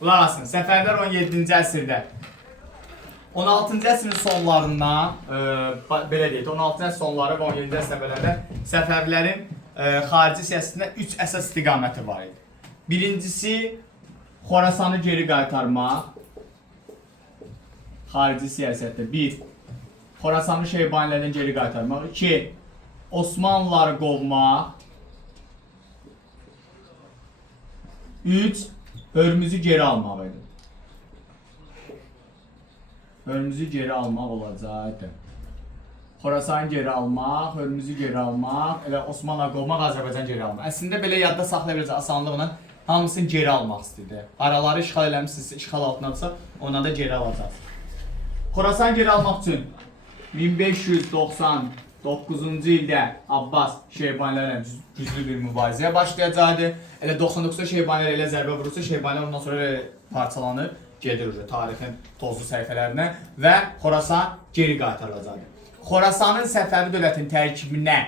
Qulaq asın, Səfəvilər 17-ci əsrdə 16-cı əsrin sonlarından, belə deyək, 16-cı əsrin sonları və 17-ci əsrin əvvəllərində Səfəvilərin xarici siyasətində 3 əsas istiqaməti var idi. Birincisi, Xorasanı geri qaytarmaq. Xarici siyasətdə 1. Xorasanı Şeybanilərdən geri qaytarmaq. 2. Osmanlıları qovmaq. 3. Hörmüzü geri almaq idi. Hörmüzü geri almaq olacaqdı. Xorasanı geri almaq, Hörmüzü geri almaq, elə Osmanlıları qovmaq, Azərbaycan geri almaq. Əslində belə yadda saxlaya biləcək asanlıqla hamısını geri almaq istəyirdi. Araları işğal eləmişsinizsə, işğal altındadırsa, ona da geri alacaqsınız. Xorasanı geri almaq üçün 1599-cu ildə Abbas Şeybanilərlə güclü bir mübarizəyə başlayacaqdı. Elə 99-da Şeybanilər elə zərbə vurursa, Şeybanilər ondan sonra parçalanır, gedir tarixin tozlu səhifələrinə və Xorasan geri qaytarılacaqdı. Xorasanın Səfəvi dövlətinin tərkibinə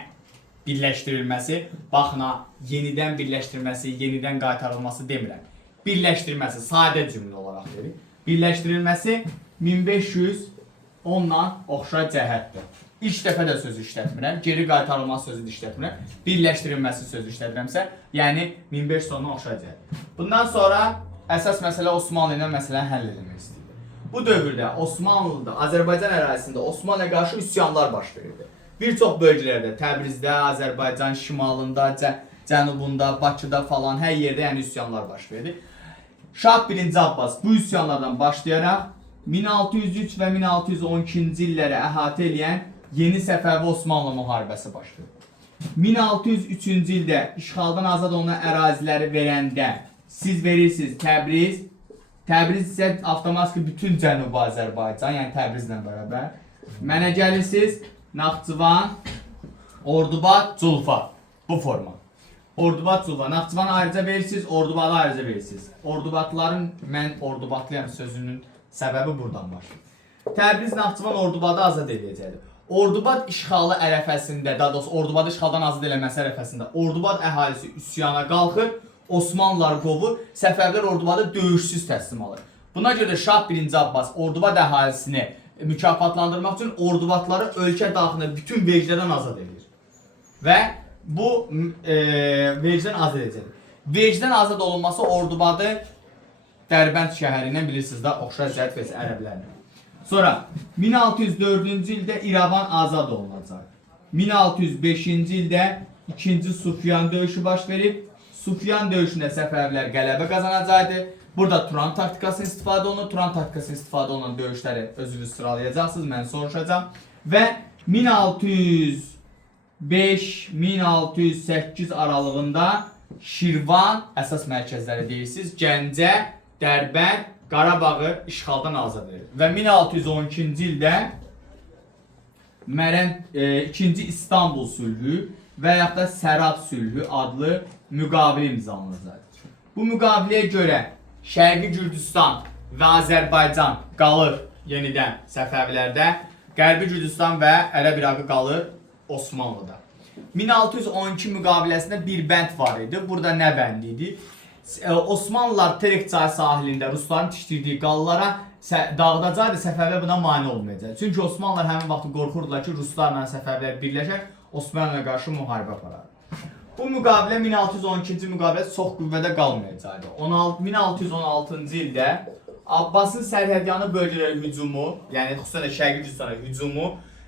birləşdirilməsi, baxına, yenidən birləşdirilməsi, yenidən qaytarılması demirəm. Birləşdirilməsi, sadə cümlə olaraq verir. Birləşdirilməsi 1510-la oxşar cəhətdir. İlk dəfə də sözü işlətmirəm, geri qaytarılması sözü işlətmirəm, birləşdirilməsi sözü işlətirəmsə, yəni 1510-la oxşar cəhət. Bundan sonra əsas məsələ Osmanlı ilə məsələni həll edilmək istəyir. Bu dövrdə Osmanlıda, Azərbaycan ərazisində Osmanlıya qarşı üsyanlar baş verirdi. Bir çox bölgələrdə, Təbrizdə, Azərbaycan şimalında, cənubunda, Bakıda falan hər yerdə yəni üsyanlar baş verirdi. Şah 1. Abbas bu üsyanlardan başlayaraq 1603 və 1612-ci illəri əhatə edən Yeni Səfəvi Osmanlı müharibəsi başlayır. 1603-cü ildə işğaldan azad olunan əraziləri verəndə siz verirsiniz Təbriz. Təbriz isə avtomatik bütün Cənubi Azərbaycan, yəni Təbrizlə bərabər. Mənə gəlirsiniz Naxçıvan, Ordubad, Culfa. Bu forma. Ordubad, Culfa. Naxçıvan ayrıca verirsiniz, Ordubadı ayrıca verirsiniz. Ordubadların, mən Ordubatlıyam sözünün səbəbi buradan başlayır. Təbriz, Naxçıvan, Ordubadı azad edəcəkdir. Ordubad işğalı ərəfəsində, daha doğrusu Ordubadı işğaldan azad eləməsi ərəfəsində Ordubad əhalisi üsyana qalxır, Osmanlılar qovur, Səfəvilər Ordubadı döyüşsüz təslim alır. Buna görə Şah 1. Abbas Ordubad əhalisini mükafatlandırmaq üçün Ordubadları ölkə daxilində bütün vergilərdən azad edir. Və bu vergidən azad edəcəkdir. Vergidən azad olunması Ordubadı Dərbənd şəhərindən bilirsiniz də oxşar cəhət versə ərəblərlə. Sonra 1604-cü ildə İrəvan azad olunacaq. 1605-ci ildə 2-ci Sufyan döyüşü baş verib. Sufyan döyüşündə Səfəvilər qələbə qazanacaqdı. Burada Turan taktikasını istifadə olunur. Turan taktikasını istifadə olunan döyüşləri özünüz sıralayacaqsınız, mən soruşacağım. Və 1605-1608 aralığında Şirvan əsas mərkəzləri deyirsiniz. Gəncə, Dərbənd, Qarabağı işğaldan azad edir. Və 1612-ci ildə Mərən 2-ci İstanbul sülhü və yaxud da Sərab sülhü adlı müqavilə imzalanacaqdır. Bu müqaviləyə görə Şərqi Gürcüstan və Azərbaycan qalır yenidən Səfəvilərdə, Qərbi Gürcüstan və Ərəb İraqı qalır Osmanlıda. 1612 müqaviləsində bir bənd var idi. Burada nə bənd idi? Osmanlılar Terek çayı sahilində Rusların tikdirdiyi qallara dağıdacaqdı, Səfəvilər buna mane olmayacaq. Çünki Osmanlılar həmin vaxt qorxurdular ki, Ruslarla Səfəvilər birləşər, Osmanlıya qarşı müharibə aparar. Bu müqavilə 1612-ci müqavilə çox qüvvədə qalmayacaqdı. 1616-cı ildə Abbasın sərhədyanı bölgələrə hücumu, yəni xüsusən də Şərqi Gürcüstana hücumu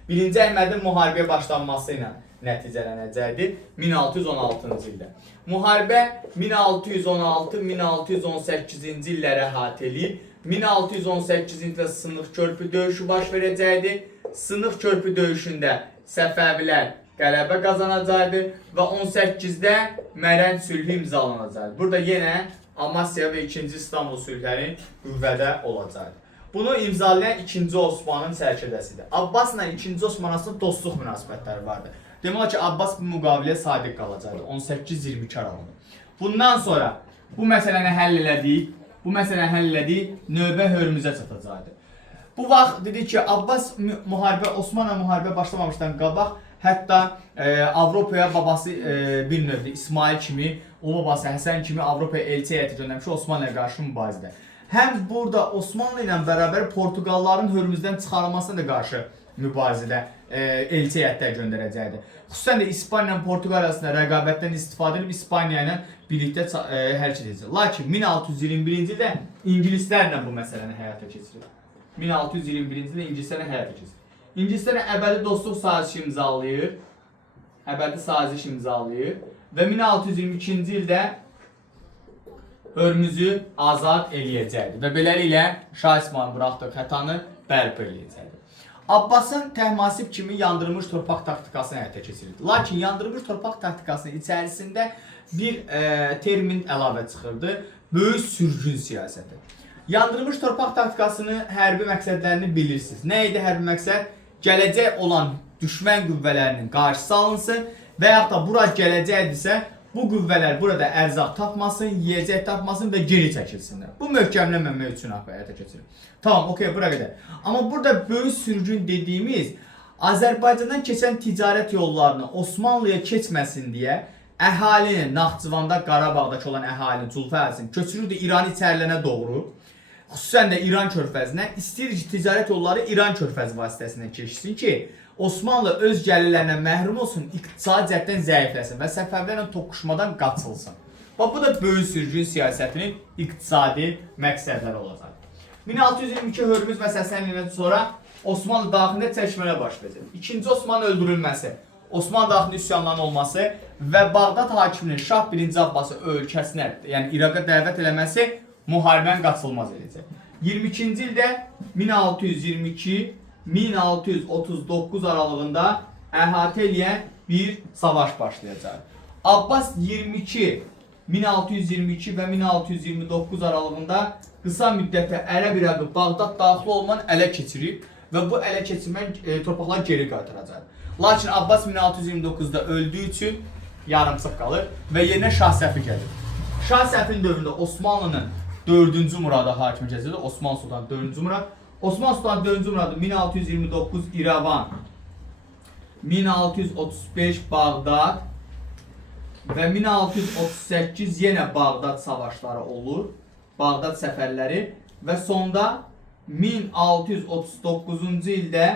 1-ci Əhmədin müharibəyə başlanması ilə nəticələnəcəkdir 1616-cı ildə. Müharibə 1616-1618-ci illəri əhatə eləyib. 1618-ci ildə Sınıq körpü döyüşü baş verəcəkdir. Sınıq körpü döyüşündə Səfəvilər qələbə qazanacaqdır və 18-də Mərənd sülhü imzalanacaqdır. Burada yenə Amasya və 2-ci İstanbul sülhləri qüvvədə olacaqdır. Bunu imzalayan 2-ci Osmanın sərkərdəsidir. Abbasla 2-ci Osman arasında dostluq münasibətləri vardı. Demək ki, Abbas bu müqaviləyə sadiq qalacaqdır 18-22 aralığında. Bundan sonra bu məsələni həll elədik, növbə Hörmüzə çatacaqdır. Bu vaxt dedi ki, Abbas Osmanla müharibə başlamamışdan qabaq hətta Avropaya babası bir növdə İsmail kimi, o babası Həsən kimi Avropaya elçi heyəti göndərmiş Osmanlıya qarşı mübarizədə. həm burada Osmanlı ilə bərabər Portuqalların Hörmüzdən çıxarılmasına da qarşı mübarizədə elçi heyətlər göndərəcəkdi. Xüsusən də İspaniya ilə Portuqaliya arasında rəqabətdən istifadə edib İspaniya ilə birlikdə hərəkət edəcək. Lakin 1621-ci ildə ingilislərlə bu məsələni həyata keçirir. 1621-ci ildə ingilislərlə həyata keçirir. İngilislərlə əbədi dostluq sazişi imzalayır. Əbədi saziş imzalayır və 1622-ci ildə Hörmüzü azad eləyəcəkdir və beləliklə Şah İsmayılın buraxdığı xətanı bərpa eləyəcəkdir. Abbasın Təhmasib kimi yandırılmış torpaq taktikasını həyata keçirirdi. Lakin yandırılmış torpaq taktikasının içərisində bir termin əlavə çıxırdı. Böyük sürgün siyasəti. Yandırılmış torpaq taktikasının hərbi məqsədlərini bilirsiniz. Nə idi hərbi məqsəd? Gələcək olan düşmən qüvvələrinin qarşısı alınsın və yaxud da bura gələcəkdirsə, bu qüvvələr burada ərzaq tapmasın, yiyəcək tapmasın və geri çəkilsinlər. Bu möhkəmlənməmək üçün həyata keçirir. Tamam, okey, bura qədər. Amma burada böyük sürgün dediyimiz Azərbaycandan keçən ticarət yollarını Osmanlıya keçməsin deyə əhalini Naxçıvanda, Qarabağdakı olan əhalini, Culfa əhalini köçürürdü İran içərilərinə doğru. Xüsusən də İran körfəzinə istəyir ki, ticarət yolları İran körfəzi vasitəsilə keçsin ki, Osmanlı öz gəlirlərindən məhrum olsun, iqtisadi cəhətdən zəifləsin və Səfəvilərlə toqquşmadan qaçılsın. Və bu da böyük sürgün siyasətinin iqtisadi məqsədləri olacaq. 1622 Hörmüz məsələsindən sonra Osmanlı daxilində çəkişmələr başlayacaq. İkinci Osmanlı öldürülməsi, Osmanlı daxilində üsyanların olması və Bağdad hakiminin Şah 1. Abbası ölkəsinə, yəni İraqa dəvət eləməsi müharibənin qaçılmaz edəcək. 22-ci ildə 1622-1639 aralığında əhatə eləyən bir savaş başlayacaq. Abbas 1622 və 1629 aralığında qısa müddətdə Ərəb İraqı Bağdad daxil olmanı ələ keçirib və bu ələ keçirmən torpaqları geri qaytaracaq. Lakin Abbas 1629-da öldüyü üçün yarımçıq qalır və yerinə Şah Səfi gəlir. Şah Səfin dövründə Osmanlının 4-cü Muradı hakim keçirdi. Osman Sultan 4-cü Murad. Osman Sultan 4-cü Muradı 1629 İrəvan, 1635 Bağdad və 1638 yenə Bağdad savaşları olur. Bağdad səfərləri və sonda 1639-cu ildə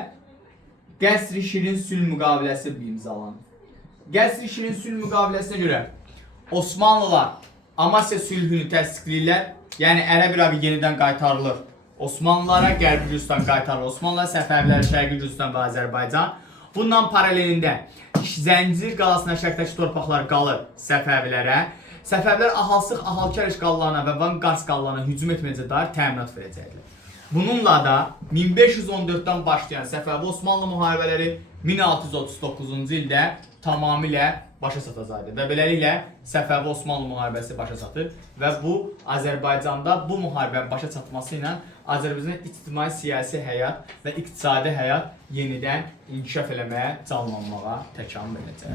Qəsr-i Şirin sülh müqaviləsi imzalanır. Qəsr-i Şirin sülh müqaviləsinə görə Osmanlılar Amasya sülhünü təsdiqləyirlər. Yəni Ərəb İraqı yenidən qaytarılır. Osmanlılara Qərbi Gürcistan qaytarılır. Osmanlılar Səfəvilər, Şərqi Gürcistan və Azərbaycan. Bundan paralelində Zəncir qalasına şərqdəki torpaqlar qalır Səfəvilərə. Səfəvilər ahalsıq Ahalkar işğallarına və Van Qars qallarına hücum etməyəcə dair təminat verəcəklər. Bununla da 1514-dən başlayan Səfəvi Osmanlı müharibələri 1639-cu ildə tamamilə başa çatacaqdır və beləliklə Səfəvi Osmanlı müharibəsi başa çatır və bu Azərbaycanda bu müharibənin başa çatması ilə Azərbaycanın ictimai siyasi həyat və iqtisadi həyat yenidən inkişaf eləməyə, canlanmağa təkamül edəcək.